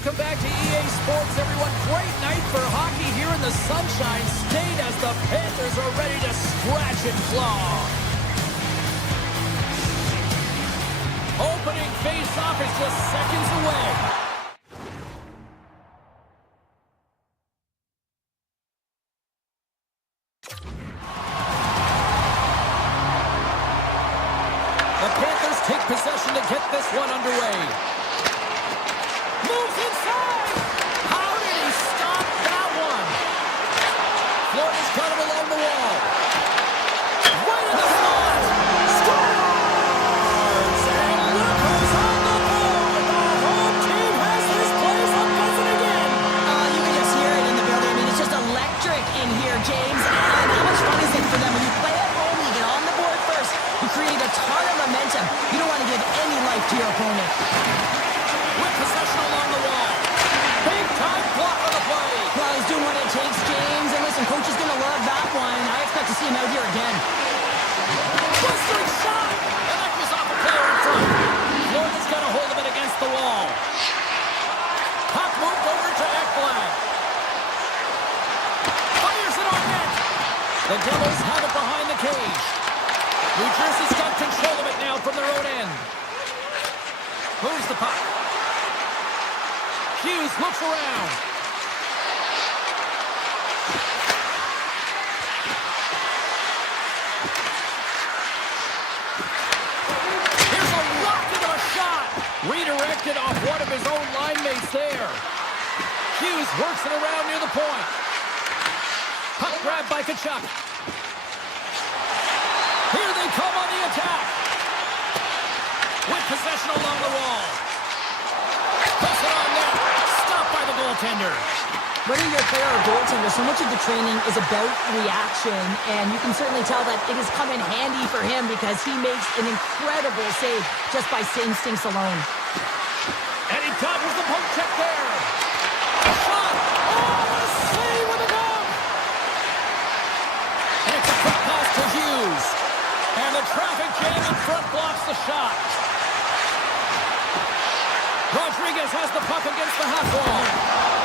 Welcome back to EA Sports, everyone. Great night for hockey here in the Sunshine State as the Panthers are ready to scratch and claw. Opening face-off is just seconds away. The Panthers take possession to get this one underway. Moves inside! How did he stop that one? Florida's got him along the wall. Right in the slot! Scores! And look who's on the board! The home team has this place up buzzing again! You can just hear it in the building. I mean, it's just electric in here, James. And how much fun is it for them? When you play at home, you get on the board first. You create a ton of momentum. You don't want to give any life to your opponent. With possession along the wall. Big time block on the play. Well, he's doing what it takes, James. And listen, coach is going to love that one. I expect to see him out here again. Blistering shot! And that goes off a player in front. Florida's got a hold of it against the wall. Puck moved over to Ekblad. Fires it on net. The Devils have it behind the cage. New Jersey's got control of it now from their own end. Moves the puck. Hughes looks around. Here's a rocket of a shot. Redirected off one of his own line mates there. Hughes works it around near the point. Puck grabbed by Tkachuk. Here they come on the attack. With possession along the wall. Puts it on net. Stopped by the goaltender. Whether you're a player or goaltender, so much of the training is about reaction, and you can certainly tell that it has come in handy for him because he makes an incredible save just by instincts alone. And he dodges the poke check there. A shot. Oh, a save with a glove. And it's a quick pass to Hughes. And the traffic jam in front blocks the shot. Rodriguez has the puck against the half wall.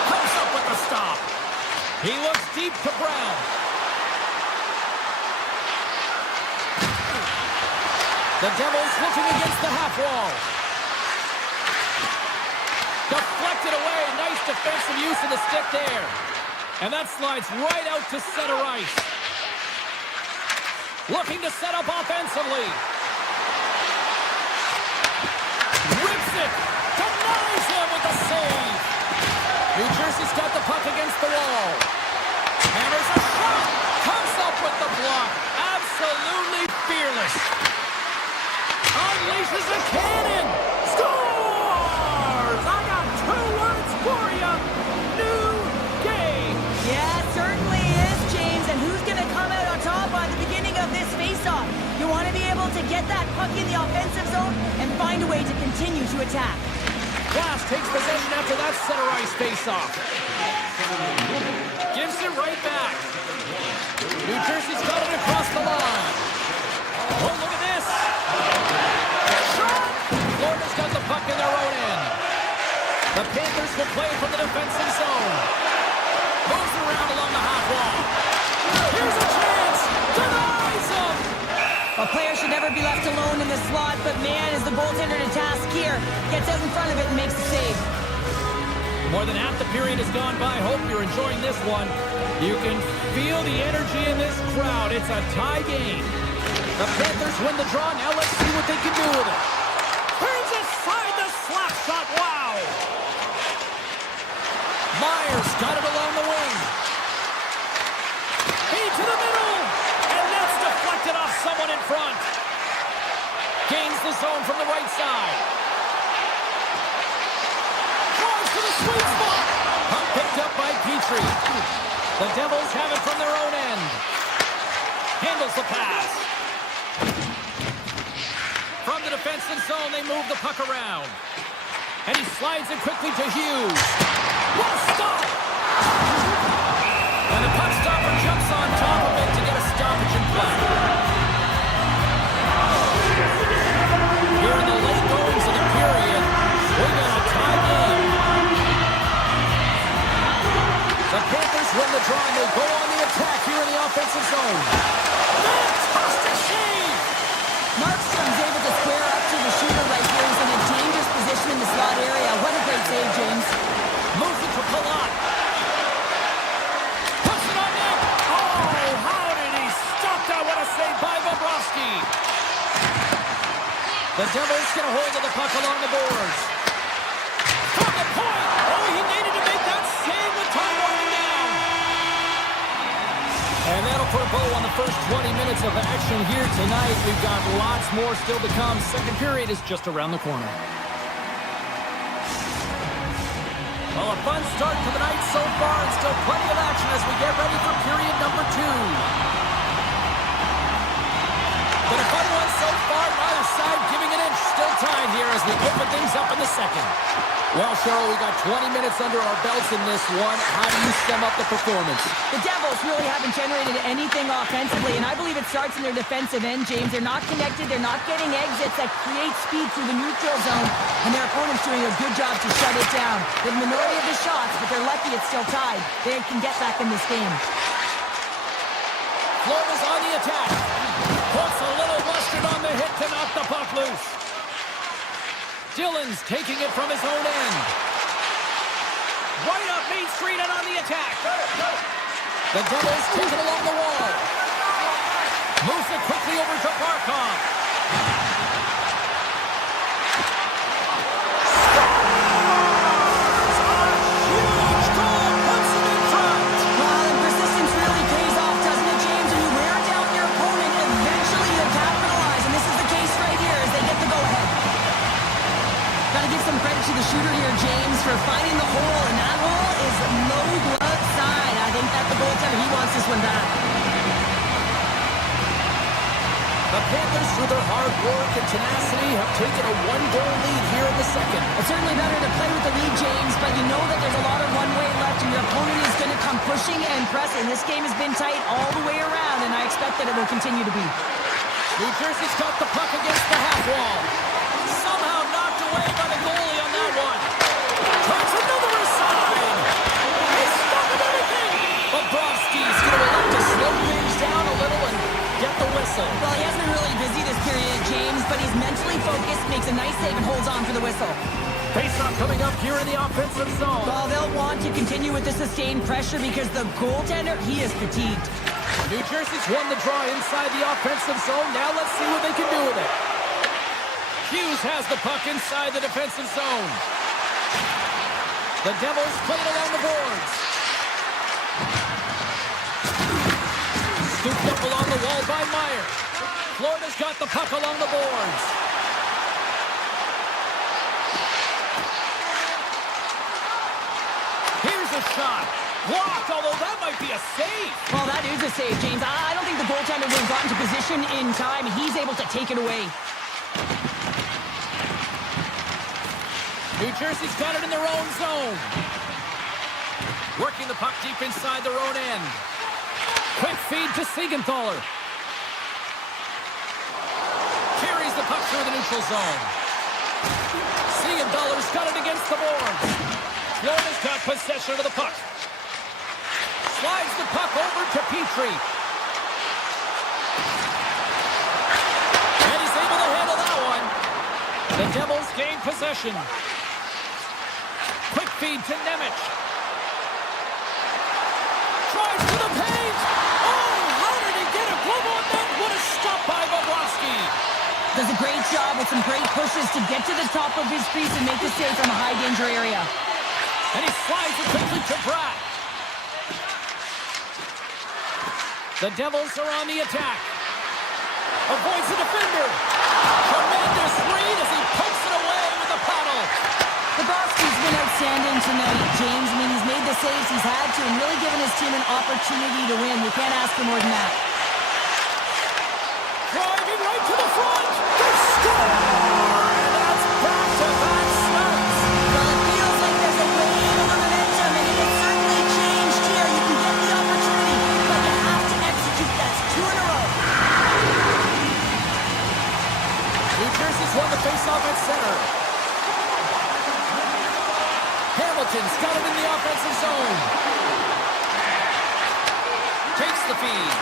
Comes up with the stop. He looks deep to Brown. The Devils looking against the half wall. Deflected away. Nice defensive use of the stick there. And that slides right out to center ice. Looking to set up offensively. Rips it. Denies him with the save. New Jersey's got the puck against the wall. Hammers a shot. Comes up with the block. Absolutely fearless. Unleashes a cannon. Scores! I got two words for you. New game. Yeah, it certainly is, James. And who's going to come out on top by the beginning of this faceoff? You want to be able to get that puck in the offensive zone and find a way to continue to attack. Glass takes possession after that center ice faceoff. Gives it right back. New Jersey's got it across the line. Oh, look at this. Shot! Florida's got the puck in their own end. The Panthers will play from the defensive zone. Moves around along the half wall. Here's a chance. Denies him. A player should never be left alone in the slot, but man, is the goaltender to task here. Gets out in front of it and makes the save. More than half the period has gone by. Hope you're enjoying this one. You can feel the energy in this crowd. It's a tie game. The Panthers win the draw. Now let's see what they can do with it. Turns aside the slap shot. Wow. Myers got it along the wing. Feed to the middle. And that's deflected off someone in front. Gains the zone from the right side. Draws to the sweet spot. Puck picked up by Petrie. The Devils have it from their own end. Handles the pass. From the defensive zone, they move the puck around. And he slides it quickly to Hughes. What a stop! And the puck stopper jumps on top of it to get a stoppage in play. Here in the late goings of the period, we got a tie game. offensive zone. Fantastic save! Markstrom's able to square up to the shooter right here. He's in a dangerous position in the slot area. What a great save, James. Moves it to Palat. Puts it on net. Oh, how did he stop that? What a save by Bobrovsky. The Devils get a hold of the puck along the boards. From the point. Oh, he needed to make that save with time running down. And that'll put a bow on the first 20 minutes of action here tonight. We've got lots more still to come. Second period is just around the corner. Well, a fun start to the night so far, and still plenty of action as we get ready for period number 2. Been a fun one so far, neither side giving an inch. Still tied here as we open things up in the second. Well, Cheryl, we got 20 minutes under our belts in this one. How do you sum up the performance? The Devils really haven't generated anything offensively, and I believe it starts in their defensive end, James. They're not connected. They're not getting exits that create speed through the neutral zone, and their opponent's doing a good job to shut it down. The minority of the shots, but they're lucky it's still tied. They can get back in this game. Florida's on the attack. Puts a little mustard on the hit to knock the puck loose. Dillon's taking it from his own end. Right up Main Street and on the attack. The Devils take it along the wall. Moves it quickly over to Barkov. Scores! A huge goal puts them in front. Well, and persistence really pays off, doesn't it, James? When you wear down your opponent, eventually you capitalize, and this is the case right here as they get the go-ahead. Got to give some credit to the shooter here, James, for finding the hole, and that hole is no glove side. I think that the goaltender, he wants this one back. The Panthers, through their hard work and tenacity, have taken a one-goal lead here in the second. It's certainly better to play with the lead, James, but you know that there's a lot of one-way left, and your opponent is going to come pushing and pressing. This game has been tight all the way around, and I expect that it will continue to be. New Jersey's got the puck against the half wall. Somehow knocked away by the goalie on that one. Turns another aside. He's stopping everything. Bobrovsky's going to elect to slow things down a little and get the whistle. Well, he hasn't been really busy this period, James, but he's mentally focused, makes a nice save, and holds on for the whistle. Face-off coming up here in the offensive zone. Well, they'll want to continue with the sustained pressure because the goaltender, he is fatigued. New Jersey's won the draw inside the offensive zone. Now let's see what they can do with it. Hughes has the puck inside the defensive zone. The Devils play it along the boards. Scooped up along the wall by Meyer. Florida's got the puck along the boards. Here's a shot. Blocked, although that might be a save. Well, that is a save, James. I don't think the goaltender would have gotten to position in time. He's able to take it away. New Jersey's got it in their own zone. Working the puck deep inside their own end. Quick feed to Siegenthaler. Carries the puck through the neutral zone. Siegenthaler's got it against the boards. Florida's got possession of the puck. Slides the puck over to Petrie. And he's able to handle that one. The Devils gain possession. Quick feed to Nemec. Tries to the paint. Oh, how did he get a glove on that? What a stop by Bobrovsky. Does a great job with some great pushes to get to the top of his crease and make the save from a high-danger area. And he slides it quickly to Pratt. The Devils are on the attack. Avoids the defender. Tremendous read as he pokes it away with the paddle. Bobrovsky's been outstanding tonight, James. I mean, he's made the saves he's had to and really given his team an opportunity to win. You can't ask for more than that. Driving right to the front. They score! And that's back-to-back starts. Well, it feels like there's a wave of momentum, and it has certainly changed here. You can get the opportunity, but you have to execute. That's 2 in a row. New Jersey's won the faceoff at center. Hamilton's got it in the offensive zone. Takes the feed.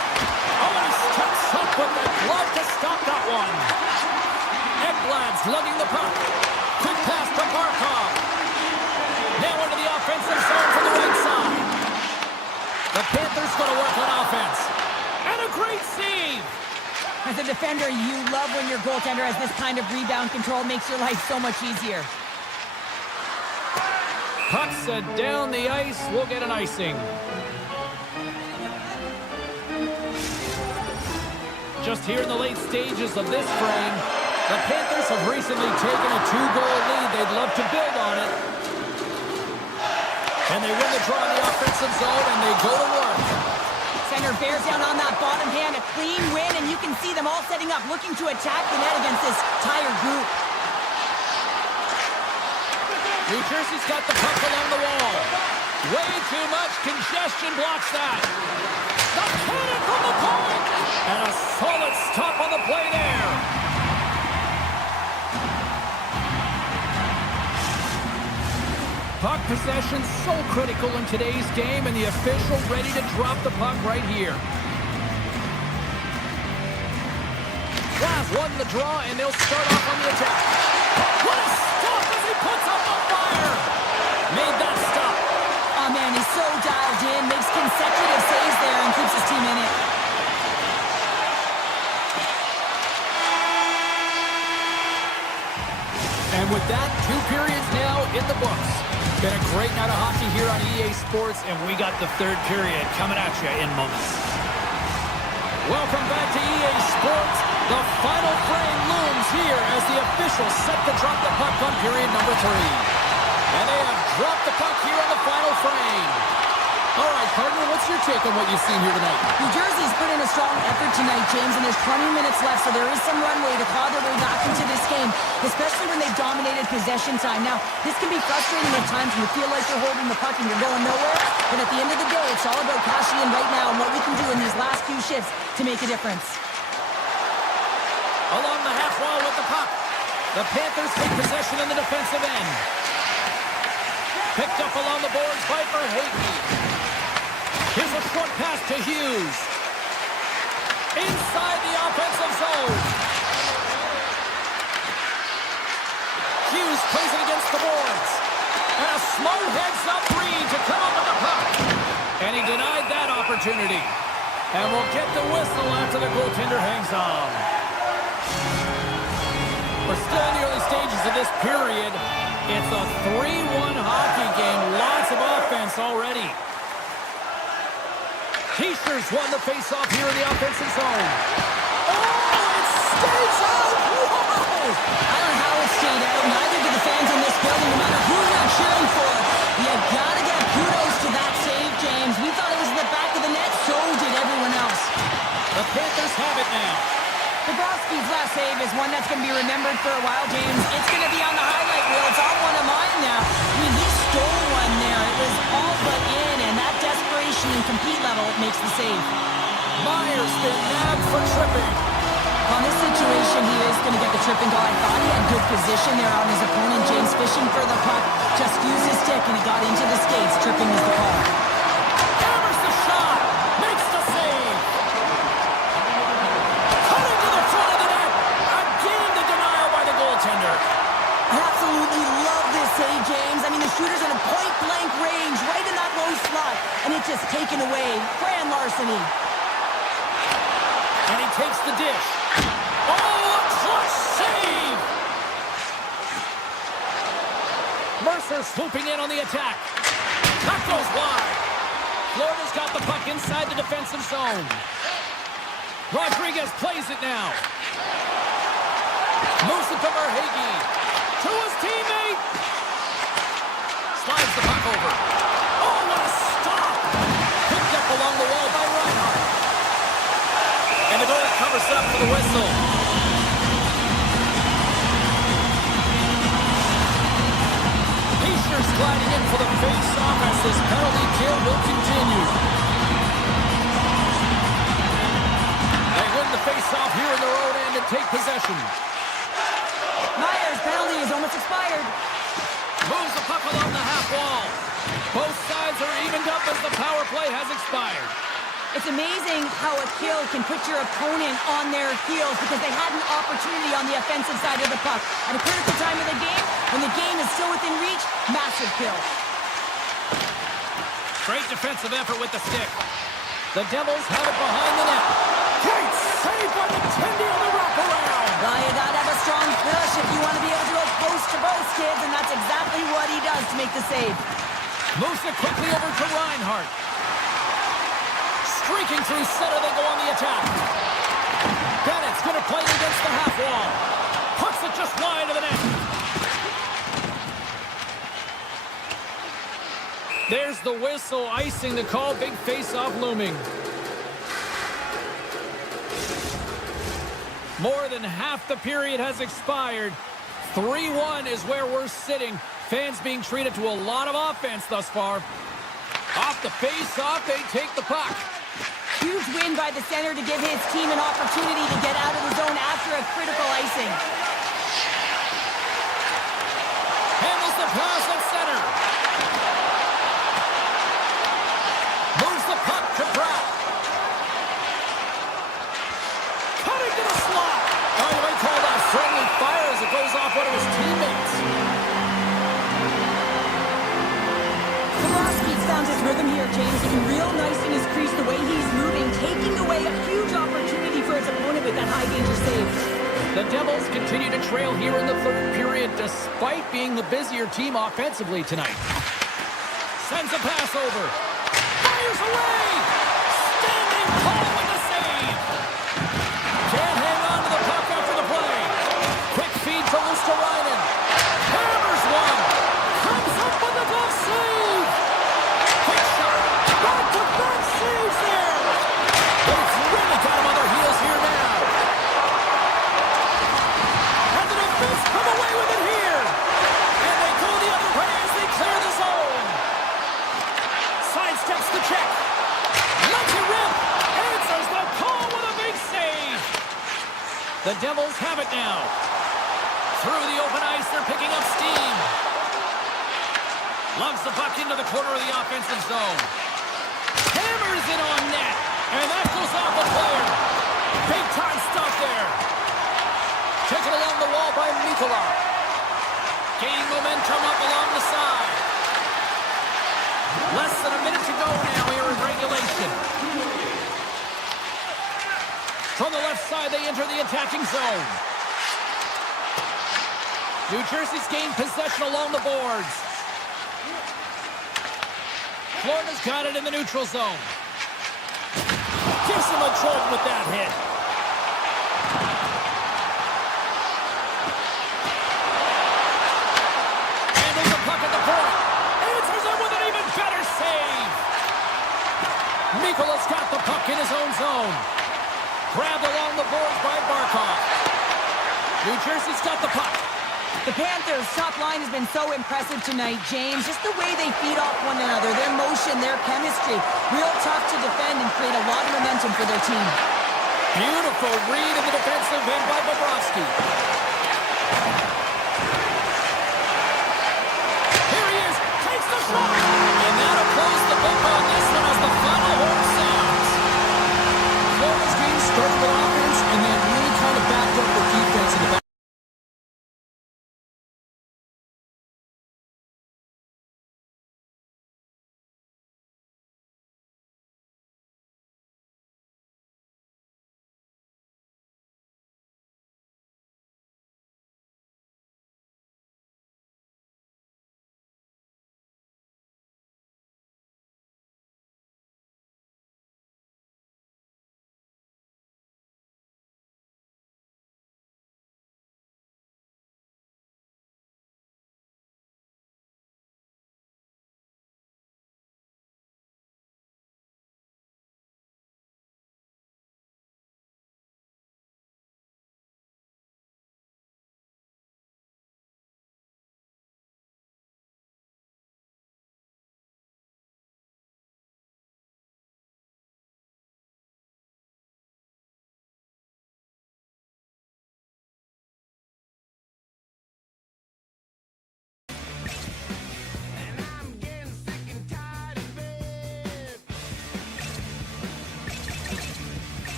The Panthers going to work on offense. And a great save. As a defender, you love when your goaltender has this kind of rebound control. Makes your life so much easier. Puck's down the ice. We'll get an icing. Just here in the late stages of this frame, the Panthers have recently taken a 2-goal lead. They'd love to build on it. And they win the draw in the offensive zone, and they go to work. Center bears down on that bottom hand, a clean win, and you can see them all setting up, looking to attack the net against this tired group. New Jersey's got the puck along the wall. Way too much congestion blocks that. The cannon from the point! And a solid stop on the play there. Puck possession so critical in today's game, and the official ready to drop the puck right here. Flash won the draw, and they'll start off on the attack. What a stop as he puts up a fire! Made that stop. Oh man, he's so dialed in, makes consecutive saves there and keeps his team in it. And with that, 2 periods now in the books. Been a great night of hockey here on EA Sports, and we got the 3rd period coming at you in moments. Welcome back to EA Sports. The final frame looms here as the officials set to drop the puck on period number 3. And they have dropped the puck here on the final frame. All right, partner, what's your take on what you've seen here tonight? New Jersey's put in a strong effort tonight, James, and there's 20 minutes left, so there is some runway to claw their way back into this game, especially when they've dominated possession time. Now, this can be frustrating at times when you feel like you're holding the puck and you're going nowhere, but at the end of the day, it's all about cashing in right now and what we can do in these last few shifts to make a difference. Along the half wall with the puck. The Panthers take possession in the defensive end. Picked up along the boards by Verhaeghe. Here's a short pass to Hughes. Inside the offensive zone. Hughes plays it against the boards. And a smart heads-up Reed to come up with the puck. And he denied that opportunity. And we'll get the whistle after the goaltender hangs on. We're still in the early stages of this period. It's a 3-1 hockey game. Lots of offense already. T-shirts won the face-off here in the offensive zone. Oh, it stays out! Whoa! I don't know how it stayed out. Neither do the fans in this building, no matter who you're cheering for. You gotta get kudos to that save, James. We thought it was in the back of the net, so did everyone else. The Panthers have it now. Bobrovsky's last save is one that's going to be remembered for a while, James. It's going to be on the highlight reel. It's on one of mine now. I mean, he stole one there. It was all but in, and that desperation and compete level makes the save. Myers been nabbed for tripping. On this situation, he is going to get the tripping goal. I thought he had good position there on his opponent. James fishing for the puck. Just used his stick, and he got into the skates. Tripping is the call. Hammers the shot. Makes the save. Cutting to the front of the net. Again, the denial by the goaltender. I absolutely love this save, James. I mean, the shooter's in a point-blank range, right in that low slot, and it's just taken away. Grand larceny. And he takes the dish. Oh, a clutch save! Mercer swooping in on the attack. That goes wide. Florida's got the puck inside the defensive zone. Rodriguez plays it now. Moves it to Verhaeghe. To his teammate. Slides the puck over. Oh, what a stop! Picked up along the wall by Reinhart. And the goal covers up for the whistle. Heischer's gliding in for the face-off as this penalty kill will continue. They win the face-off here in their own end and take possession. Myers' penalty is almost expired. Moves the puck along the half wall. Both sides are evened up as the power play has expired. It's amazing how a kill can put your opponent on their heels because they had an opportunity on the offensive side of the puck. At a critical time of the game, when the game is still within reach, massive kill. Great defensive effort with the stick. The Devils have it behind the net. Great save by the Tendy on the wraparound. Well, you gotta have a strong push if you want to be able to go post to post, kids, and that's exactly what he does to make the save. Moves it quickly over to Reinhart. Streaking through center, they go on the attack. Bennett's going to play it against the half wall. Puts it just wide of the net. There's the whistle, icing the call. Big face-off looming. More than half the period has expired. 3-1 is where we're sitting. Fans being treated to a lot of offense thus far. Off the face-off, they take the puck. Huge win by the center to give his team an opportunity to get out of the zone after a critical icing. Handles the pass at center. Moves the puck to Brown. Cutting to the slot. Oh, you might call that friendly fire as it goes off one of his teammates. He's found his rhythm here, James. Looking real nice in his crease, the way he's moving, taking away a huge opportunity for his opponent with that high-danger save. The Devils continue to trail here in the third period, despite being the busier team offensively tonight. Sends a pass over. Fires away! Standing tall with the save! Can't hang on to the puck after the play. Quick feed to Luosterainen. Hammers one! Comes up with a glove save! Quick shot! Back-to-back saves there! They've really got him on their heels here now. And the defense come away with it here! And they go the other way as they clear the zone! Sidesteps the check. Lets it rip. Answers the call with a big save. The Devils have it now. Through the open ice, they're picking up steam. Loves the puck into the corner of the offensive zone. Hammers it on net. And that goes off the player. Big time stuff there. Taken along the wall by Mikkola. Gaining momentum up along the side. Less than a minute to go now here in regulation. From the left side, they enter the attacking zone. New Jersey's gained possession along the boards. Florida's got it in the neutral zone. Gives him a jolt with that hit. Handles the puck at the point. Answers it with an even better save. Mikkola's got the puck in his own zone. Grabbed along the boards by Barkov. New Jersey's got the puck. The Panthers' top line has been so impressive tonight, James. Just the way they feed off one another, their motion, their chemistry. Real tough to defend and create a lot of momentum for their team. Beautiful read in the defensive end by Bobrovsky. Here he is. Takes the shot. And that'll close the book on this one as the final horn sounds. Florida's game started with offense and then really kind of backed up with defense in the back.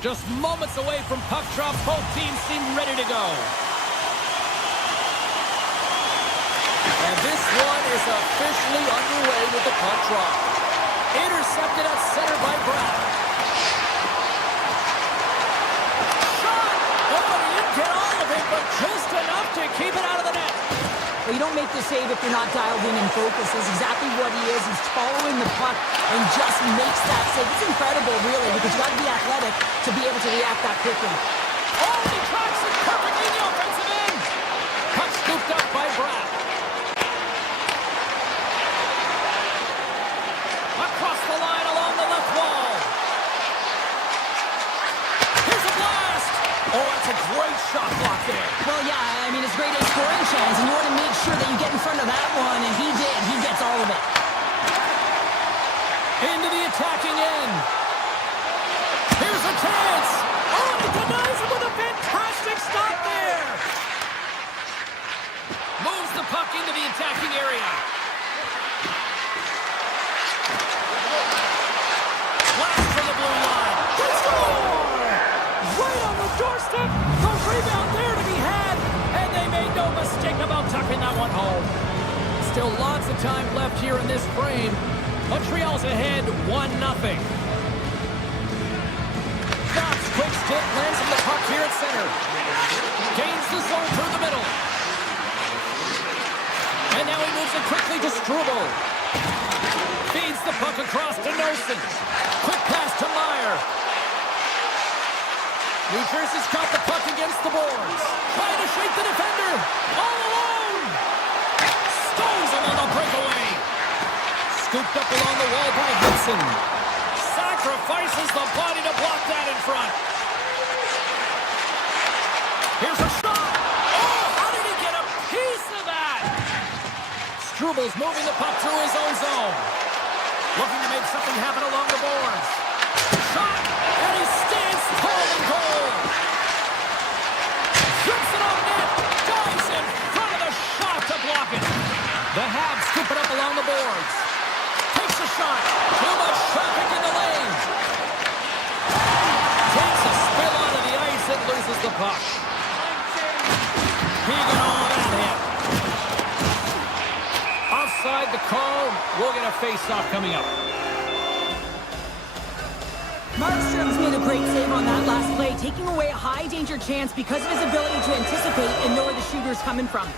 Just moments away from puck drop, both teams seem ready to go. And this one is officially underway with the puck drop. Intercepted at center by Brown. Shot! Oh, he didn't get all of it, but just enough to keep it out of the net. Well, you don't make the save if you're not dialed in and focused. That's exactly what he is. He's following the puck and just makes that save. It's incredible, really, because you got to be athletic to be able to react that quickly. Oh, he tracks it perfectly in the offensive end. Puck scooped up by Brown. Across the line along the left wall. Here's a blast. Oh, that's a great shot block there. Well, yeah, I mean, it's great at scoring chance, and you want to make sure that you get in front of that one, and he did. He gets all of it. Into the attacking end. Here's a chance. Oh, he denies him with a fantastic stop there. Moves the puck into the attacking area. Blast from the blue line. They score! Right on the doorstep. The rebound there to be had. And they made no mistake about tucking that one home. Still lots of time left here in this frame. Montreal's ahead 1-0. Fox, quick stick, lands from the puck here at center. Gains the zone through the middle. And now he moves it quickly to Struble. Feeds the puck across to Nosen. Quick pass to Meyer. New Jersey's got the puck against the boards. Trying to shake the defender. All alone. Stones him on the breakaway. Scooped up along the wall by Hudson. Sacrifices the body to block that in front. Here's a shot. Oh, how did he get a piece of that? Struble's moving the puck through his own zone. Looking to make something happen along the boards. Shot, and he stands tall in goal. Shoots it on net. Dives in front of the shot to block it. The Habs scoop it up along the boards. Takes a shot. Too much traffic in the lane. Takes a spill onto the ice and loses the puck. Keegan all at him. Offside the call. We'll get a face-off coming up. Markstrom's made a great save on that last play, taking away a high-danger chance because of his ability to anticipate and know where the shooter's coming from.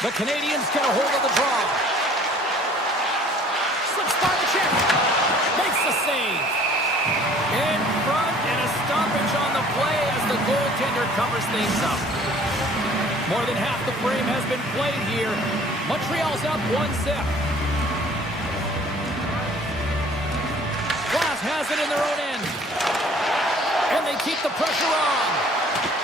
The Canadians get a hold of the draw. Slips by the check. Makes the save. In front and a stoppage on the play as the goaltender covers things up. More than half the frame has been played here. Montreal's up 1-0. Glass has it in their own end. And they keep the pressure on.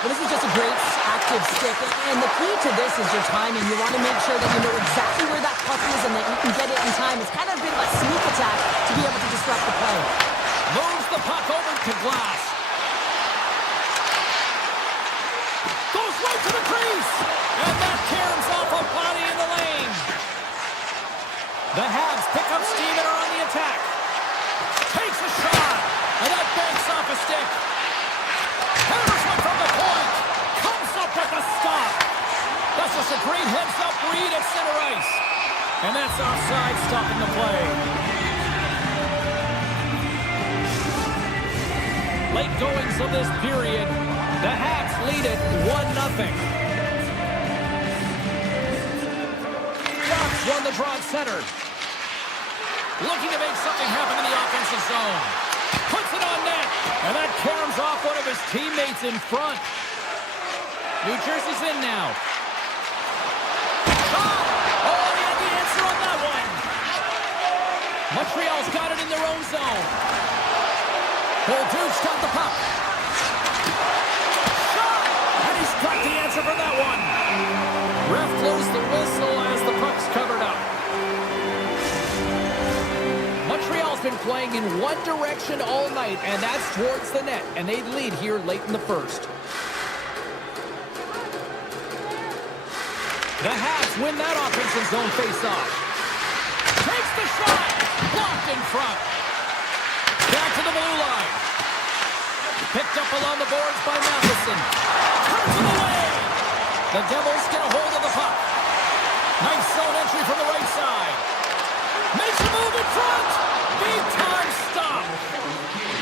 Well, this is just a great active stick, and the key to this is your timing. You want to make sure that you know exactly where that puck is and that you can get it in time. It's kind of a bit of a sneak attack to be able to disrupt the play. Moves the puck over to Glass. Goes right to the crease. And that caroms off a body in the lane. The Habs pick up steam and are on the attack. Takes a shot. And that banks off a stick. Hammers one from the point. Comes up with the stop. That's just a great heads-up read at center ice. And that's offside, stopping the play. Late goings of this period. The Habs lead it 1-0. Fox won the draw at center. Looking to make something happen in the offensive zone. Puts it on net. And that caroms off one of his teammates in front. New Jersey's in now. Shot! Oh, he had the answer on that one. Montreal's got it in their own zone. Bolduc's got the puck. Shot! And he's got the answer for that one. Ref blows the whistle as the puck's covered up. Montreal's been playing in one direction all night, and that's towards the net, and they lead here late in the first. The Habs win that offensive zone face-off. Takes the shot! Blocked front. Back to the blue line. Picked up along the boards by Matheson. Turns it away. The Devils get a hold of the puck. Nice zone entry from the right side. Makes a move in front. Big time stop.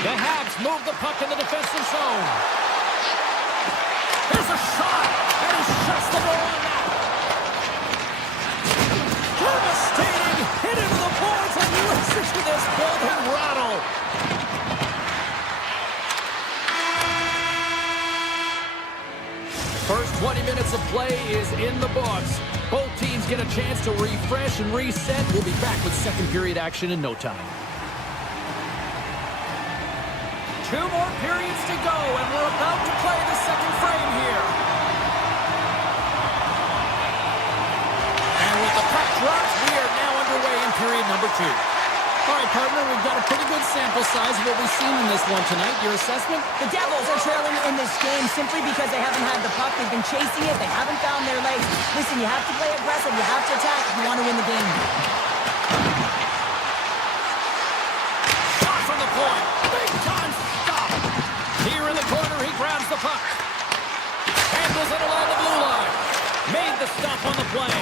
The Habs move the puck in the defensive zone. Here's a shot. And he shuts the door on that. Devastating hit into the boards, and listen to this building rattle. First 20 minutes of play is in the books. Both teams get a chance to refresh and reset. We'll be back with second period action in no time. 2 more periods to go, and we're about to play the second frame here. And with the puck dropped, we are now underway in period number 2. All right, partner, we've got a pretty good sample size of what we've seen in this one tonight. Your assessment? The Devils are trailing in this game simply because they haven't had the puck. They've been chasing it. They haven't found their legs. Listen, you have to play aggressive. You have to attack if you want to win the game. Shot from the point. Big time stop. Here in the corner, he grabs the puck. Handles it along the blue line. Made the stop on the play.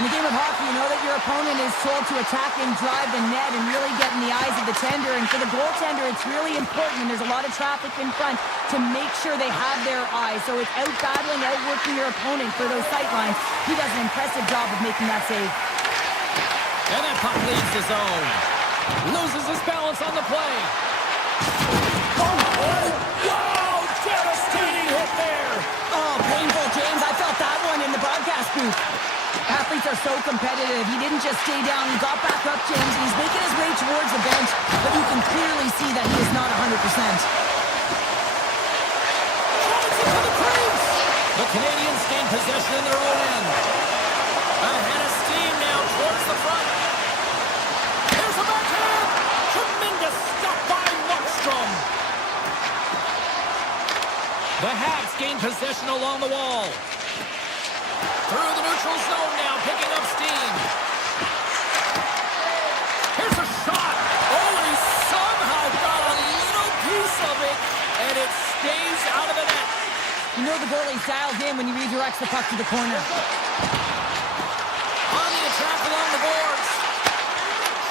In the game of hockey, you know that your opponent is told to attack and drive the net and really get in the eyes of the tender. And for the goaltender, it's really important when there's a lot of traffic in front to make sure they have their eyes. So it's out-battling, outworking your opponent for those sight lines. He does an impressive job of making that save. And that puck leaves the zone. Loses his balance on the play. Oh, wow! Devastating hit there. Oh, painful, James. I felt that one in the broadcast booth. Athletes are so competitive. He didn't just stay down. He got back up, James, and he's making his way towards the bench, but you can clearly see that he is not 100%. Drives it to the crease. The Canadians gain possession in their own end. Ahead of steam now towards the front. Here's a backhand. Tremendous stop by Markstrom. The Habs gain possession along the wall. Through the neutral zone now, picking up steam. Here's a shot. Oh, and he somehow got a little piece of it, and it stays out of the net. You know the goalie's dialed in when he redirects the puck to the corner. On the attack along the boards.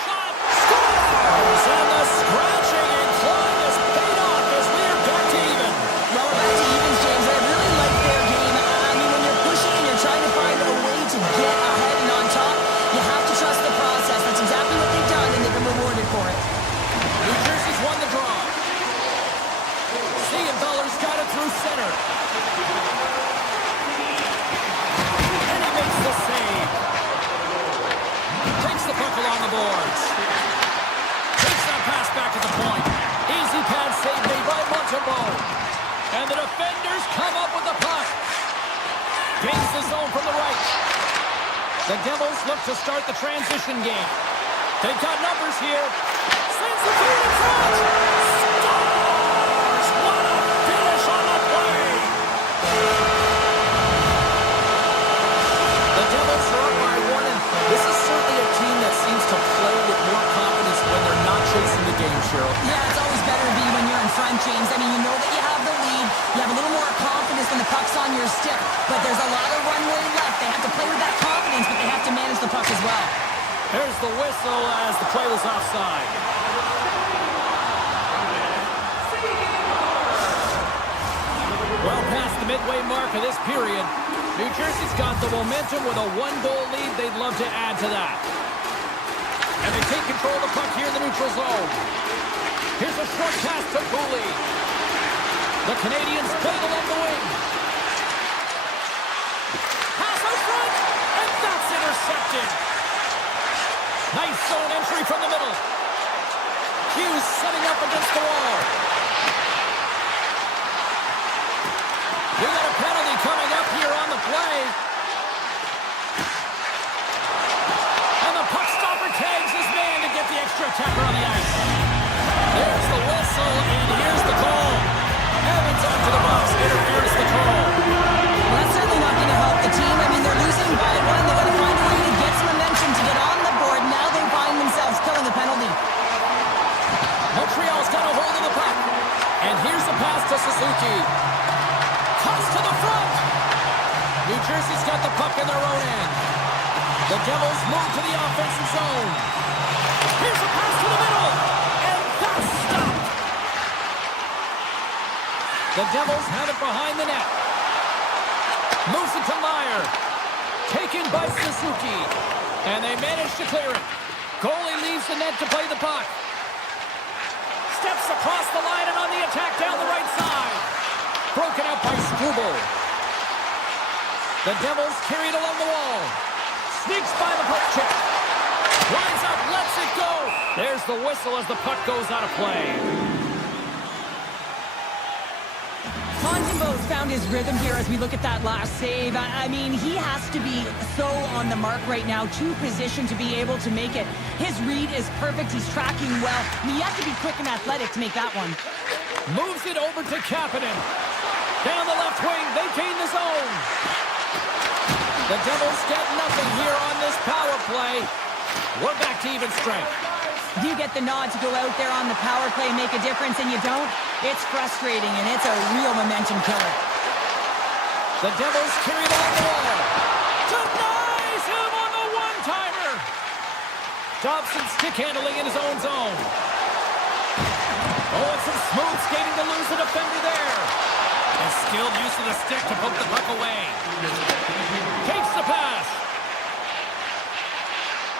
Shot. Scores! And the scratching and clawing is paid off as we are back to even. Well, we're back to evens, James. I really like their game. I mean, when you're pushing and you're trying to find a way to get ahead and on top, you have to trust the process. That's exactly what they've done, and they've been rewarded for it. New Jersey's won the draw. Siegenthaler's got it through center. And he makes the save. Takes the puck along the boards. Takes that pass back at the point. Easy pad save made by Montembeault. And the defenders come up with the puck. Gains the zone from the right. The Devils look to start the transition game. They've got numbers here. Sends the feed in front. Scores! What a finish on the play! The Devils are up by 1, and this is certainly a team that seems to play with more confidence when they're not chasing the game, Cheryl. Yeah, it's always better to be when you're in front, James. I mean, you know that you have the lead. You have a little more confidence when the puck's on your stick. But there's a lot of runway left. They have to play with that confidence, but they have to manage the puck as well. There's the whistle as the play was offside. Well past the midway mark of this period, New Jersey's got the momentum with a 1-goal lead. They'd love to add to that. And they take control of the puck here in the neutral zone. Here's a short pass to Cooley. The Canadians play it along the wing. Pass out front, and that's intercepted. Nice zone entry from the middle. Hughes setting up against the wall. We got a penalty coming up here on the play. And the puck stopper tags his man to get the extra attacker on the ice. There's the whistle, and here's the call. Evans onto the box, interferes the call. Well, that's certainly not going to help the team. I mean, they're losing by 1. They're going to find a way to get some momentum to get on the board. Now they find themselves killing a penalty. Suzuki. Toss to the front. New Jersey's got the puck in their own end. The Devils move to the offensive zone. Here's a pass to the middle. And that's stopped. The Devils have it behind the net. Moves it to Meyer. Taken by Suzuki. And they manage to clear it. Goalie leaves the net to play the puck. Steps across the line and on the attack down the right side. Broken out by Struble. The Devils carried along the wall. Sneaks by the puck check. Lines up, lets it go. There's the whistle as the puck goes out of play. Montembeault's found his rhythm here as we look at that last save. I mean, he has to be so on the mark right now, too positioned to be able to make it. His read is perfect. He's tracking well. I mean, you have to be quick and athletic to make that one. Moves it over to Kapanen. Down the left wing, they gain the zone. The Devils get nothing here on this power play. We're back to even strength. You get the nod to go out there on the power play and make a difference, and you don't. It's frustrating, and it's a real momentum killer. The Devils carry it along the wall. Denies him on the one-timer. Dobson stick handling in his own zone. Oh, it's some smooth skating to lose the defender there. A skilled use of the stick to poke the puck away. Takes the pass.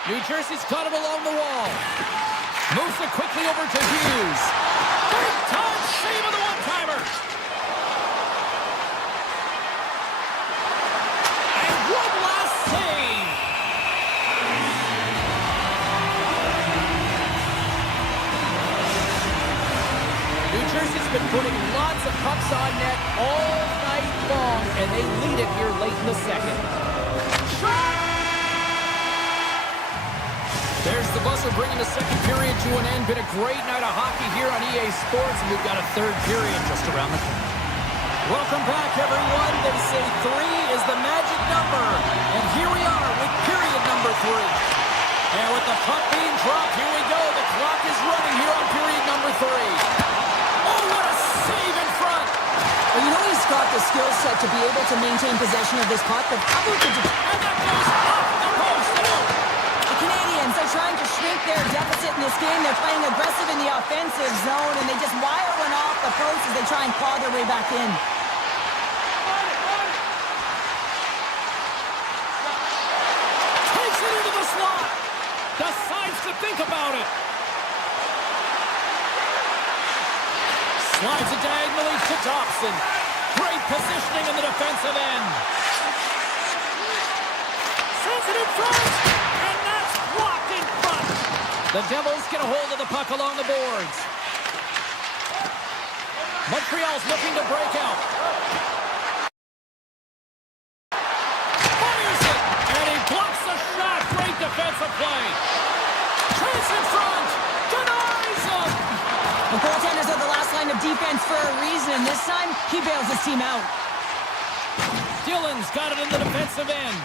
New Jersey's got it along the wall. Moves it quickly over to Hughes. Big time save of the one-timer. And one last save. New Jersey's been putting lots of pucks on net all night long, and they lead it here late in the second. There's the buzzer bringing the second period to an end. Been a great night of hockey here on EA Sports, and we've got a third period just around the corner. Welcome back, everyone. They say 3 is the magic number, and here we are with period number 3. And with the puck being dropped, here we go. The clock is running here on period number 3. Oh, what a save in front! Well, you know he's got the skill set to be able to maintain possession of this puck, but how about the... And that goes off the post and out! Canadians are trying to shrink their deficit in this game. They're playing aggressive in the offensive zone, and they just wire one off the post as they try and claw their way back in. Takes it into the slot. Decides to think about it. Slides it diagonally to Dobson. Great positioning in the defensive end. Sends it in front. Blocked in front. The Devils get a hold of the puck along the boards. Montreal's looking to break out. Fires it, and he blocks the shot. Great defensive play. Chase in front. Denies him. The goaltenders are the last line of defense for a reason. This time, he bails his team out. Dillon's got it in the defensive end.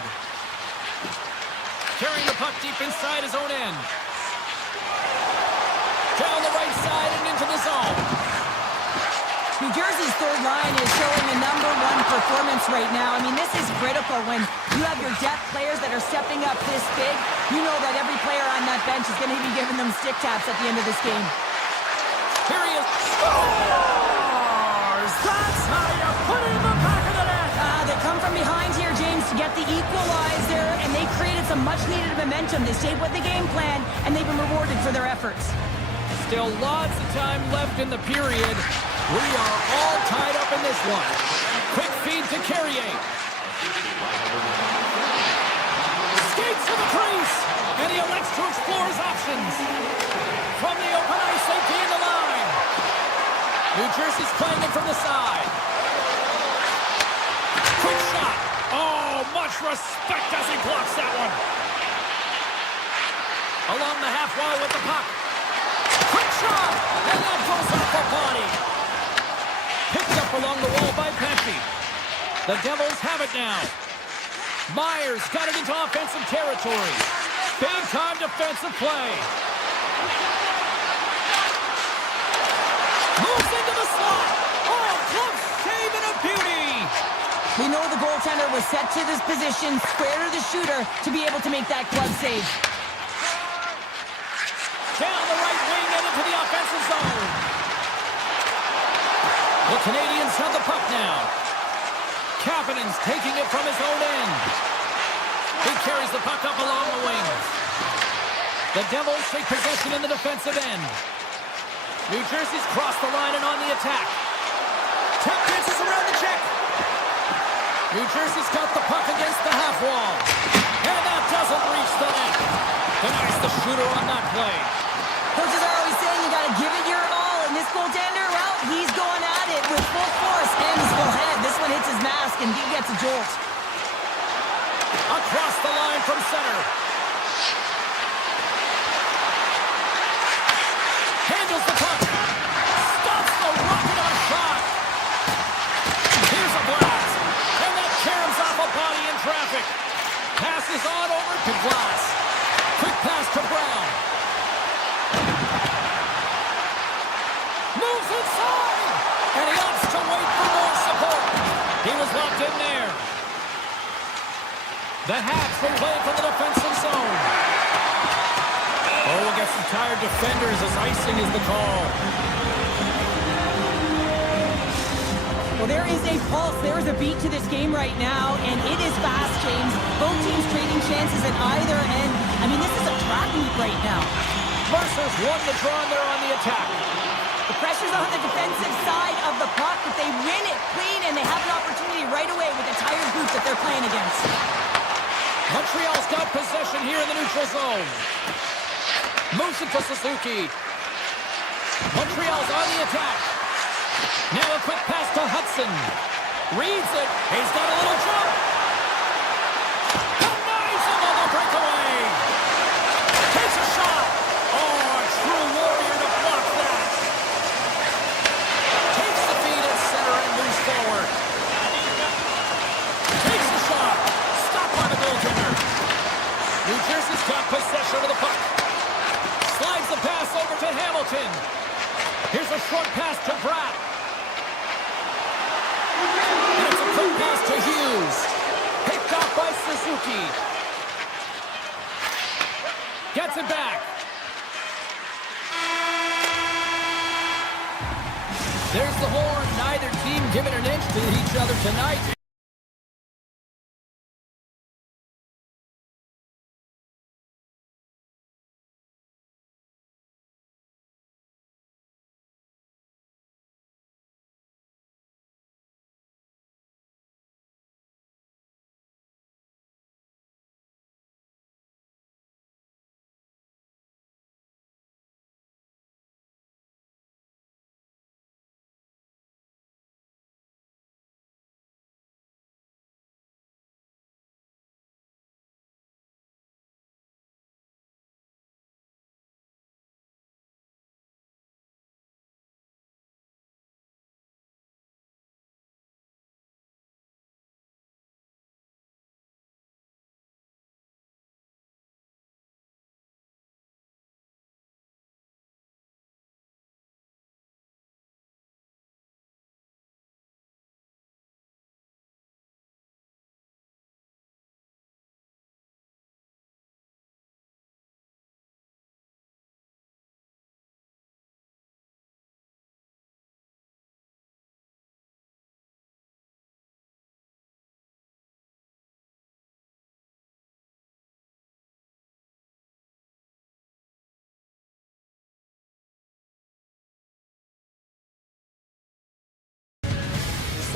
Carrying the puck deep inside his own end. Down the right side and into the zone. New Jersey's third line is showing a #1 performance right now. I mean, this is critical when you have your depth players that are stepping up this big. You know that every player on that bench is going to be giving them stick taps at the end of this game. Here he is. Scores! That's how you put it in the back of the net. They come from behind here, James, to get the equalizer, and they created some much-needed momentum. They stayed with the game plan, and they've been rewarded for their efforts. Still lots of time left in the period. We are all tied up in this one. Quick feed to Carrier. Skates to the crease, and he elects to explore his options. From the open ice, they gain the line. New Jersey's playing it from the side. Quick shot. Oh, much respect as he blocks that one. Along the half wall with the puck. Quick shot, and that goes off the body. Picked up along the wall by Pesci. The Devils have it now. Myers got it into offensive territory. Big-time defensive play. Moves into the slot. Oh, goaltender was set to this position, square to the shooter, to be able to make that glove save. Down the right wing and into the offensive zone. The Canadians have the puck now. Kapanen's taking it from his own end. He carries the puck up along the wings. The Devils take possession in the defensive end. New Jersey's crossed the line and on the attack. Tap dances around the check. New Jersey's got the puck against the half wall. And that doesn't reach the net. Denies the shooter on that play. Coaches are always saying you got to give it your all. And this goaltender, well, he's going at it with full force and his full head. This one hits his mask and he gets a jolt. Across the line from center. Handles the puck. Stops the rocket of a shot. Here's a blast. And that caroms off a body in traffic. Passes on over to Glass. Quick pass to Brown. Moves inside. And he opts to wait for more support. He was locked in there. The Habs will play from the defensive zone. Oh, we'll get some tired defenders as icing is the call. Well, there is a pulse. There is a beat to this game right now, and it is fast, James. Both teams trading chances at either end. I mean, this is a track meet right now. Mercer's won the draw and they're on the attack. The pressure's on the defensive side of the puck, but they win it clean, and they have an opportunity right away with the tired group that they're playing against. Montreal's got possession here in the neutral zone. Moves it to Suzuki. Montreal's on the attack. Now a quick pass to Hudson. Reads it. He's got a little jump. Denies him on the breakaway. Takes a shot. Oh, a true warrior to block that. Takes the feed at center and moves forward. Takes the shot. Stopped by the goaltender. New Jersey's got possession of the puck. Slides the pass over to Hamilton. Here's a short pass to Bratt. And it's a quick pass to Hughes. Picked off by Suzuki. Gets it back. There's the horn. Neither team giving an inch to each other tonight.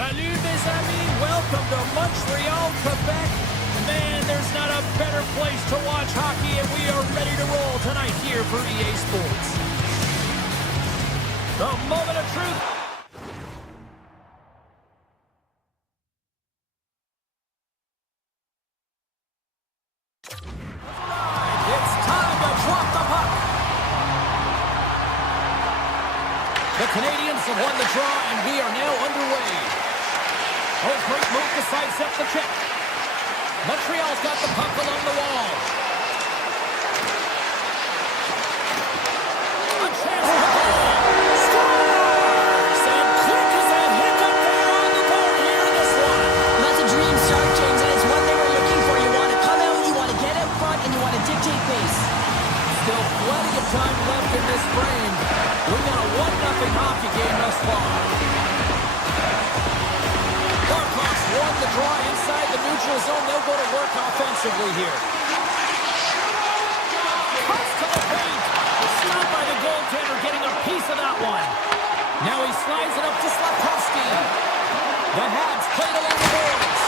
Salut, mes amis. Welcome to Montreal, Quebec. Man, there's not a better place to watch hockey, and we are ready to roll tonight here for EA Sports. The moment of truth. It's time to drop the puck. The Canadians have won the draw, and we are now underway. Oh, great move to sidestep the check. Montreal's got the puck along the wall. A chance for the goal. Scores! And quick as a hiccup there on the board here in this one. That's a dream start Plenty of time left in this frame. We've got a 1-0 hockey game thus far. Blackhawks won the draw inside the neutral zone. They'll go to work offensively here. Cuts to the paint. Stopped by the goaltender, getting a piece of that one. Now he slides it up to Slafkovsky. The Habs played along the boards.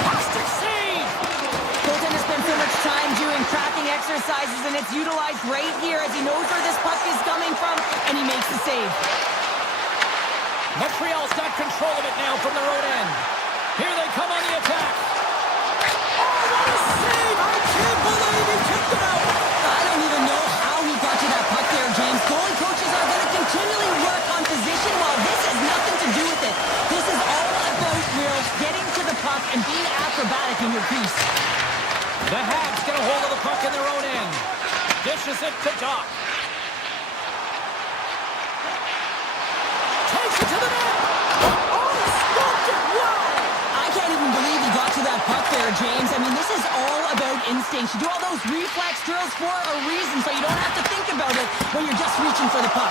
Fantastic save! Goaltender spends so much time doing cracking exercises, and it's utilized right here as he knows where this puck is coming from, and he makes the save. Montreal's got control of it now from their own end. Here they come on the attack. Oh, what a save! I can't believe he kicked it out! I don't even know how he got to that puck there, James. Goalie coaches are going to continually work on position while this has nothing to do with it. This is all about getting to the puck and being acrobatic in your crease. The Habs get a hold of the puck in their own end. Dishes it to Doc. Takes it to the net. Oh, stopped it. Wow. I can't even believe he got to that puck there, James. I mean, this is all about instinct. You do all those reflex drills for a reason, so you don't have to think about it when you're just reaching for the puck.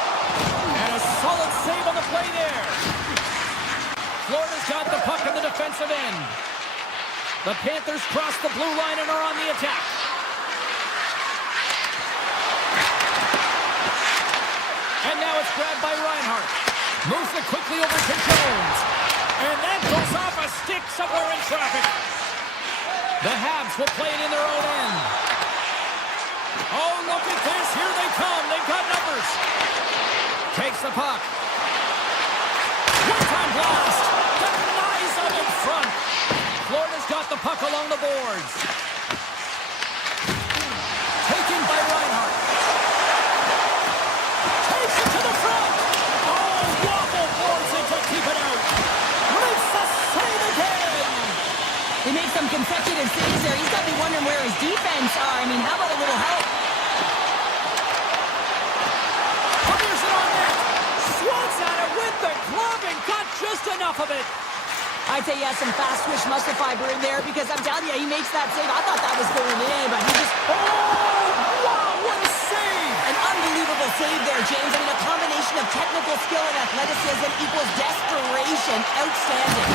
And a solid save on the play there. Florida's got the puck in the defensive end. The Panthers cross the blue line and are on the attack. And now it's grabbed by Reinhart. Moves it quickly over to Jones. And that goes off a stick somewhere in traffic. The Habs will play it in their own end. Oh, look at this. Here they come. They've got numbers. Takes the puck. One-time blast. Denies them in front. Florida's got the puck along the boards. Taken by Reinhart. Takes it to the front. Oh, Waffle boards it to keep it out. Makes the save again. He makes some consecutive saves there. He's got to be wondering where his defense are. I mean, how about a little help? Covers it on net. Swats at it with the glove and got just enough of it. I'd say he has some fast twitch muscle fiber in there because I'm telling you, he makes that save. I thought that was going in, but he just... Oh, wow, what a save! An unbelievable save there, James. I mean, a combination of technical skill and athleticism equals desperation. Outstanding.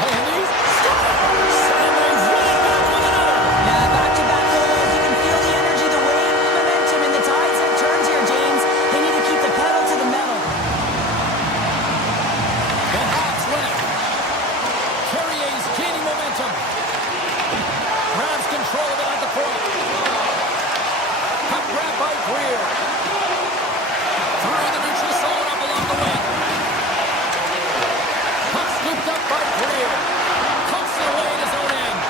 And he's scores! And they run it back with another. Yeah, back-to-back goals. You can feel the energy, the wave, the momentum, and the tides have turned here, James. They need to keep the pedal to the metal. The Habs win it. Carrier's gaining momentum. Grabs control of it at the point. Puck grab by Greer. Through the neutral zone up along the wing. Puck scooped up by Greer. Pumps it away in his own end.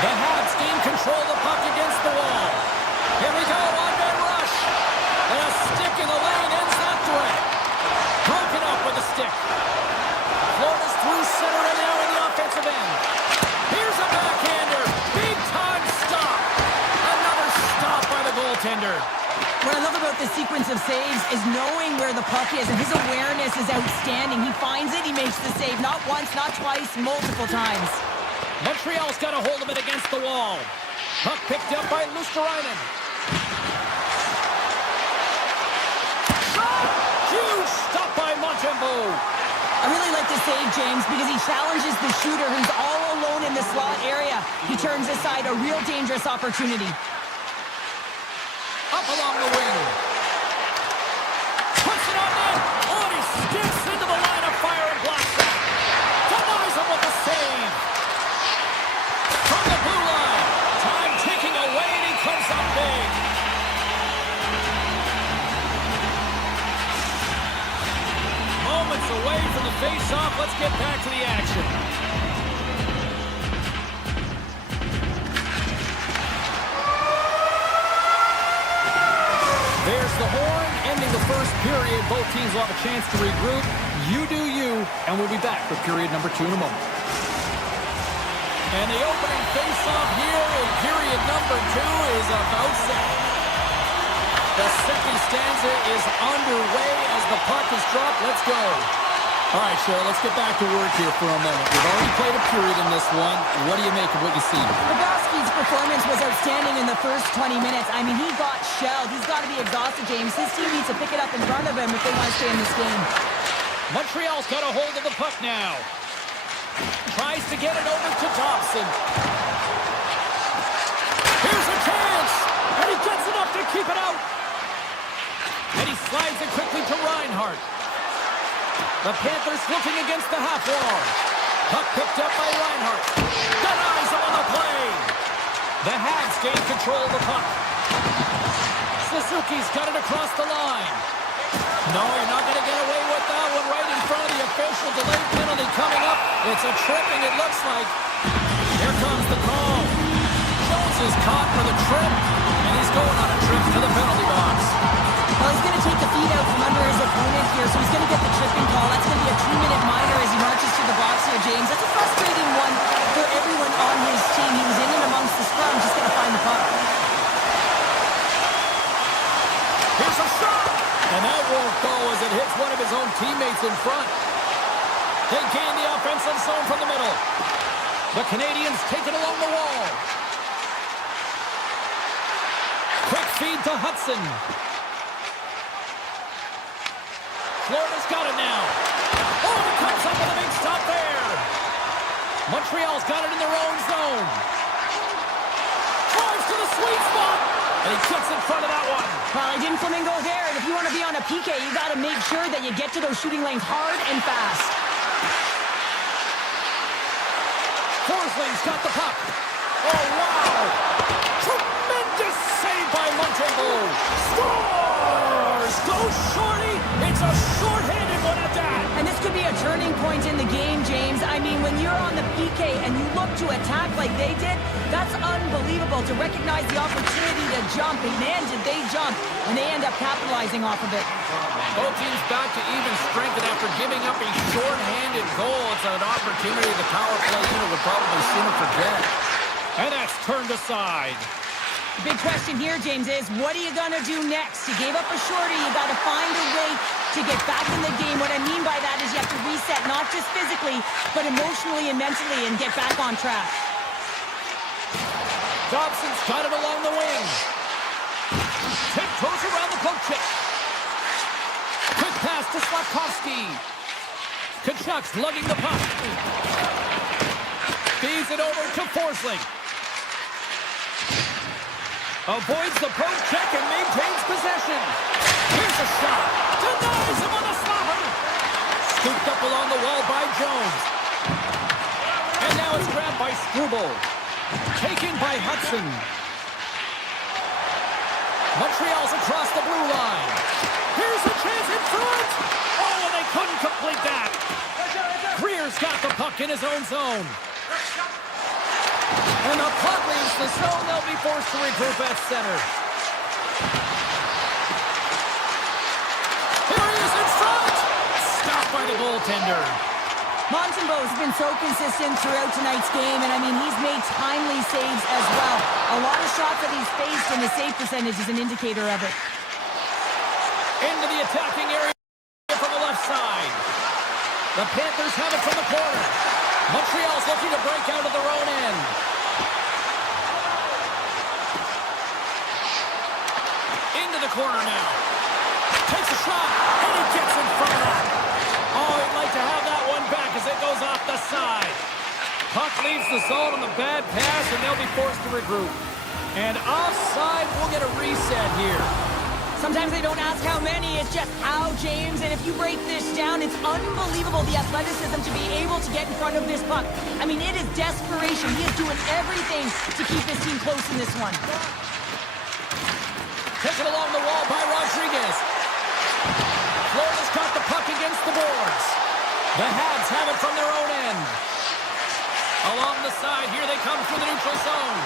The Habs gain control of the puck against the wall. Here we go, one-man rush. And a stick in the lane ends that threat. Broken up with a stick. Florida's through center and now in the offensive end. Here's a backhander. Big time stop. Another stop by the goaltender. What I love about this sequence of saves is knowing where the puck is, and his awareness is outstanding. He finds it, he makes the save. Not once, not twice, multiple times. Montreal's got a hold of it against the wall. Puck picked up by Luosterainen. Shot! Huge stop by Montembeault. I really like this save, James, because he challenges the shooter who's all alone in the slot area. He turns aside a real dangerous opportunity. Up along the wing. Puts it on net. Oh, and he skips into the line of fire and blocks it. Denies him with the save. From the blue line. Time ticking away, and he comes up big. Moments away from the face-off. Let's get back to the action. There's the horn, ending the first period. Both teams will have a chance to regroup. You do you, and we'll be back with period number 2 in a moment. And the opening face-off here in period number 2 is about set. The second stanza is underway as the puck is dropped. Let's go. All right, Cheryl, let's get back to work here for a moment. We've already played a period in this one. What do you make of what you see? The Suzuki's performance was outstanding in the first 20 minutes. I mean, he got shelled. He's got to be exhausted, James. His team needs to pick it up in front of him if they want to stay in this game. Montreal's got a hold of the puck now. Tries to get it over to Thompson. Here's a chance! And he gets enough to keep it out. And he slides it quickly to Reinhart. The Panthers looking against the half wall. Puck picked up by Reinhart. Denies him on the play. The Habs gain control of the puck. Suzuki's got it across the line. No, you're not going to get away with that one right in front of the official. Delayed penalty coming up. It's a tripping, it looks like. Here comes the call. Jones is caught for the trip, and he's going on a trip to the penalty box. Well, he's going to take the feet out from under his opponent here, so he's going to get the tripping call. That's going to be a 2-minute minor as he marches to the box here, James. That's a frustrating one for everyone on his team. He was in and amongst the scrum, just going to find the puck. Here's a shot! And that won't go as it hits one of his own teammates in front. They gain the offensive zone from the middle. The Canadians take it along the wall. Quick feed to Hudson. Florida's got it now. Oh, he comes up with a big stop there. Montreal's got it in their own zone. Drives to the sweet spot. And he gets in front of that one. Well, he didn't flamingo there, and if you want to be on a PK, you got to make sure that you get to those shooting lanes hard and fast. Forsley's got the puck. Oh, wow. Tremendous save by Montembeault. Scores! Go Shorty! It's a short-handed one at that. And this could be a turning point in the game, James. I mean, when you're on the PK and you look to attack like they did, that's unbelievable to recognize the opportunity to jump. And man, did they jump. And they end up capitalizing off of it. Both teams back to even strength, and after giving up a short-handed goal, it's an opportunity the power play unit would probably sooner forget. And that's turned aside. The big question here, James, is what are you going to do next? You gave up a shorty. You got to find a way to get back in the game. What I mean by that is you have to reset, not just physically, but emotionally and mentally, and get back on track. Dobson's got it along the wing. Tiptoes around the poke check. Quick pass to Slavkovsky. Kachuk's lugging the puck. Feeds it over to Forsling. Avoids the poke check and maintains possession. Here's a shot. Denies him on the slapper. Scooped up along the wall by Jones. And now it's grabbed by Struble. Taken by Hudson. Montreal's across the blue line. Here's a chance in front. Oh, and they couldn't complete that. Greer's got the puck in his own zone. And the puck leaves the zone. They'll be forced to regroup at center. Here he is in front. Stopped by the goaltender. Montembeault's been so consistent throughout tonight's game, and I mean, he's made timely saves as well. A lot of shots that he's faced, and the save percentage is an indicator of it. Into the attacking area from the left side. The Panthers have it from the corner. Montreal's looking to break out of their own end. Into the corner now. Takes a shot, and he gets in front of that. Oh, he'd like to have that one back as it goes off the side. Puck leaves the zone on the bad pass, and they'll be forced to regroup. And offside, we'll get a reset here. Sometimes they don't ask how many, it's just how, James. And if you break this down, it's unbelievable the athleticism to be able to get in front of this puck. I mean, it is desperation. He is doing everything to keep his team close in this one. Taken along the wall by Rodriguez. Florida's got the puck against the boards. The Habs have it from their own end. Along the side, here they come through the neutral zone.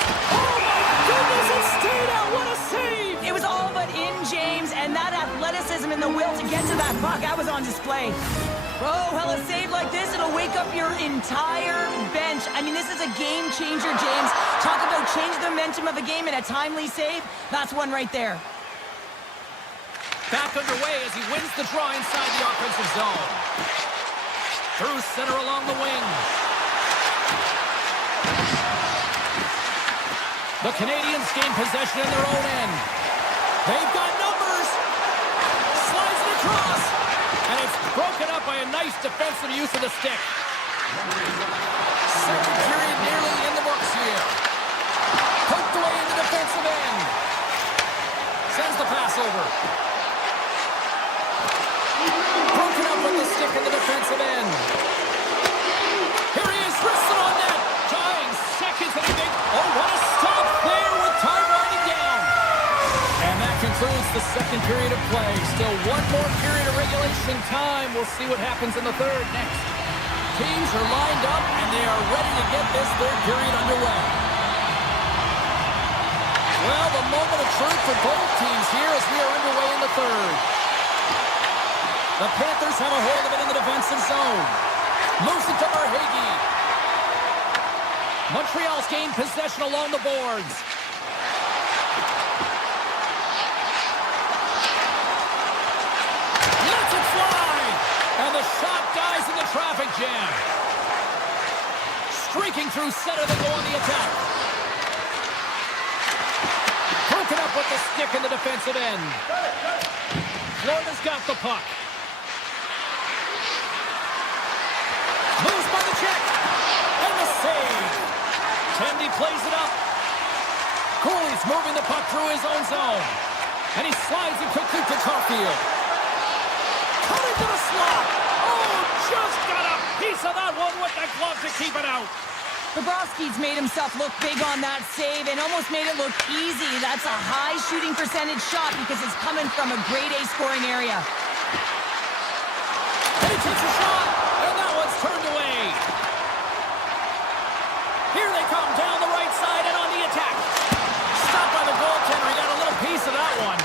Oh my goodness, it stayed out. What a save! It was all but in, James, and that athleticism and the will to get to that puck, that was on display. Oh, well, a save like this, it'll wake up your entire bench. I mean, this is a game changer, James. Talk about change the momentum of a game in a timely save. That's one right there. Back underway as he wins the draw inside the offensive zone. Through center along the wing. The Canadians gain possession in their own end. They've got numbers. Slides it across. And it's broken up by a nice defensive use of the stick. Second period nearly in the books here. Poked away in the defensive end. Sends the pass over. Broken up with the stick in the defensive end. Here he is, wristed on net. Tying seconds and he makes... Oh, what a stop there with time winding down. And that concludes the second period of play. Still one more period of regulation time. We'll see what happens in the third next. Teams are lined up and they are ready to get this third period underway. Well, the moment of truth for both teams here as we are underway in the third. The Panthers have a hold of it in the defensive zone. Moves it to Verhaeghe. Montreal's gained possession along the boards. Lets it fly! And the shot dies in the traffic jam. Streaking through center, they go on the attack. Broken up with the stick in the defensive end. Florida's got the puck. Moves by the check. And the save. Tandy plays it up. Cooley's moving the puck through his own zone. And he slides it quickly to Caulfield. Cutting to the slot. Oh, just got a piece of that one with the glove to keep it out. Bobrovsky's made himself look big on that save and almost made it look easy. That's a high shooting percentage shot because it's coming from a grade A scoring area. And he takes a shot, and that one's turned away. Here they come down the right side and on the attack. Stopped by the goaltender. He got a little piece of that one.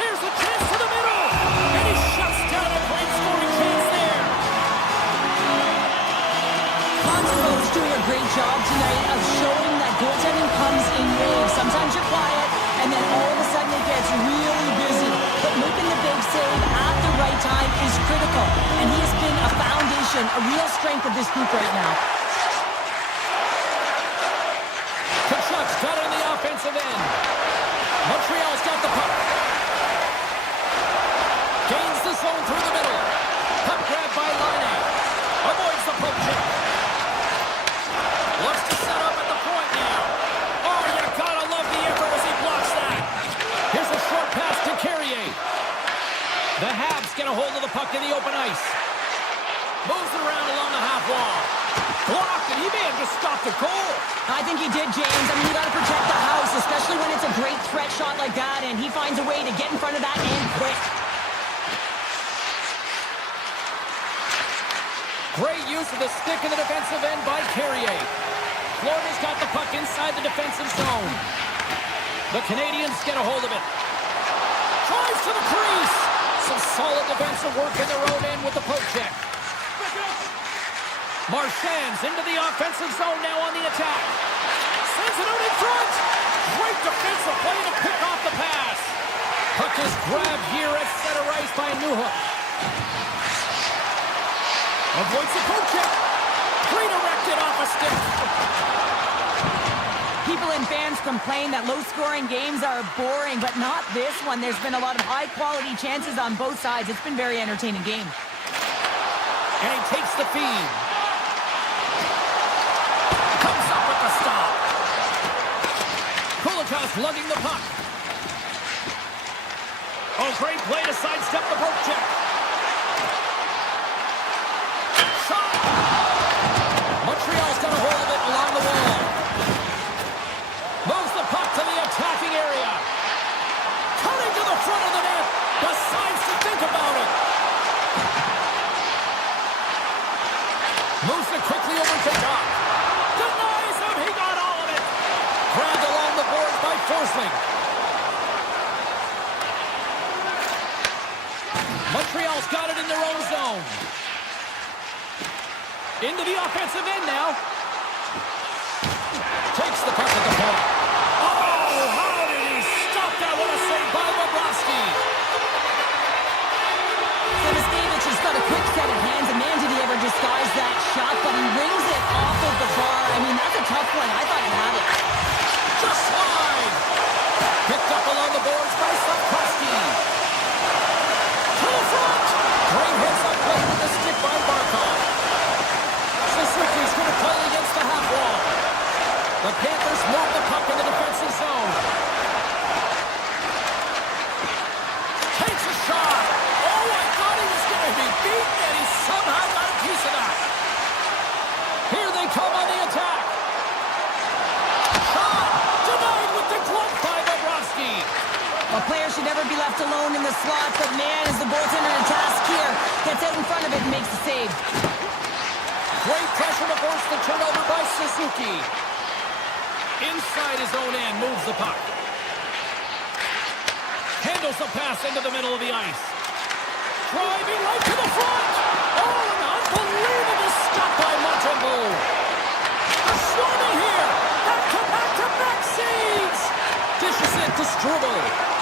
Here's the chance to the middle, and he shuts down a great scoring chance there. Contepo's doing a great job tonight of showing that goaltending comes in waves. Sometimes you're quiet, and then all of a sudden it gets really busy. But making the big save at the right time is critical, and he has been a foundation, a real strength of this group right now. Kachuk's got it on the offensive end. Montreal's got the puck. Gains the zone through the middle. Puck grab by Laine. Avoids the poke check. Looks to set up at the point now. Oh, you gotta love the effort as he blocks that. Here's a short pass to Carrier. The Habs get a hold of the puck in the open ice. Moves it around along the half wall. Blocked, and he may have just stopped a goal. I think he did, James. I mean, you got to protect the house, especially when it's a great threat shot like that, and he finds a way to get in front of that and quick. Great use of the stick in the defensive end by Carrier. Florida's got the puck inside the defensive zone. The Canadians get a hold of it. Drives to the crease. Some solid defensive work in their own end with the poke check. Marchand's into the offensive zone now on the attack. Sends it out in front. Great defensive play to pick off the pass. Puck is grabbed here at center ice by Newhook. Avoids the poke check. Redirected off a stick. People and fans complain that low-scoring games are boring, but not this one. There's been a lot of high-quality chances on both sides. It's been a very entertaining game. And he takes the feed. Comes up with the stop. Kulikov's lugging the puck. Oh, great play to sidestep the poke check. Shot! Montreal's got a hold of it along the wall. Moves the puck to the attacking area. Cutting to the front of the net. Decides to think about it. Moves it quickly over to Doc. Denies him. He got all of it. Grabbed along the boards by Forsling. Montreal's got it in their own zone. Into the offensive end now. Takes the puck at the point. Oh, how did he stop that? What a save by Bobrovsky. Samoskevich has got a quick set of hands, and man, did he ever disguise that shot, but he rings it off of the bar. I mean, that's a tough one. I thought he had it. Just left alone in the slot, but man, is the goaltender in task here. Gets out in front of it and makes the save. Great pressure to force the turnover by Suzuki. Inside his own end, moves the puck. Handles the pass into the middle of the ice. Driving right to the front. Oh, an unbelievable stop by Montembeault. Swarming here. Back-to-back saves. Dishes it to Struble.